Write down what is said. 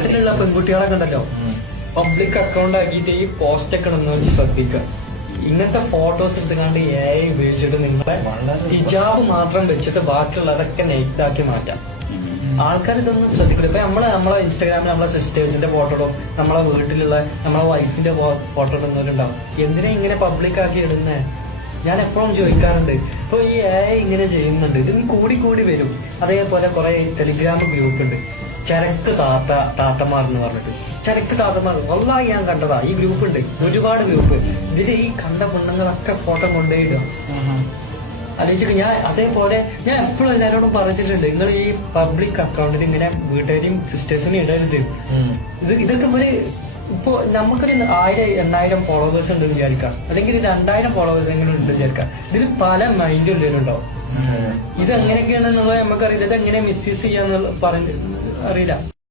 നാട്ടിലുള്ള പെൺകുട്ടികളൊക്കെ ഉണ്ടല്ലോ പബ്ലിക് അക്കൗണ്ട് ആക്കിയിട്ട് ഈ പോസ്റ്റ് ഒക്കെ ഒന്ന് വെച്ച് ശ്രദ്ധിക്കുക. ഇങ്ങനത്തെ ഫോട്ടോസ് എടുത്തുകൊണ്ട് AI ഉപയോഗിച്ചിട്ട് നിങ്ങളെ ഹിജാബ് മാത്രം വെച്ചിട്ട് ബാക്കിയുള്ളതൊക്കെ നെയ്താക്കി മാറ്റാം. ആൾക്കാർ ഇതൊന്നും ശ്രദ്ധിക്കില്ല. ഇപ്പൊ നമ്മളെ ഇൻസ്റ്റാഗ്രാമിൽ നമ്മളെ സിസ്റ്റേഴ്സിന്റെ ഫോട്ടോ ഇടും, നമ്മളെ വീട്ടിലുള്ള നമ്മളെ വൈഫിന്റെ ഫോട്ടോ ഇടുന്നവരുണ്ടാവും. എന്തിനാ ഇങ്ങനെ പബ്ലിക് ആക്കി ഇടുന്നേ? ഞാൻ എപ്പോഴും ചോദിക്കാറുണ്ട്. ഇപ്പൊ ഈ AI ഇങ്ങനെ ചെയ്യുന്നുണ്ട്, ഇതിന് കൂടി വരും. അതേപോലെ കുറെ ടെലിഗ്രാം ഗ്രൂപ്പ് ഉണ്ട്, ചരക്ക് താത്തമാർ എന്ന് പറഞ്ഞിട്ട്. ചരക്ക് താത്തമാർ വല്ലാഹി ഞാൻ കണ്ടതാ. ഈ ഗ്രൂപ്പ് ഉണ്ട്, ഒരുപാട് ഗ്രൂപ്പ്. ഇതില് ഈ കണ്ട പെണ്ണുങ്ങളൊക്കെ ഫോട്ടോ കൊണ്ടുപോയിടുക. ആലോചിച്ചിട്ട് അതേപോലെ ഞാൻ എപ്പോഴും എല്ലാവരോടും പറഞ്ഞിട്ടുണ്ട്, നിങ്ങൾ ഈ പബ്ലിക് അക്കൗണ്ടിൽ ഇങ്ങനെ വീട്ടുകാരെയും സിസ്റ്റേഴ്സിനെയും ഇടരുത്. ഇതൊക്കെ ഇപ്പൊ നമുക്കൊരു 1000-8000 ഫോളോവേഴ്സ് ഉണ്ട് വിചാരിക്കാം, അല്ലെങ്കിൽ 2000 ഫോളോവേഴ്സ് എങ്കിലും ഉണ്ട് വിചാരിക്കാം. ഇതിൽ പല മൈൻഡ് ഉള്ളവരുണ്ടാവും. ഇത് എങ്ങനെയൊക്കെയാണെന്നുള്ളത് നമുക്കറിയില്ല. ഇത് എങ്ങനെ മിസ്യൂസ് ചെയ്യാന്നുള്ള അറിയില്ല.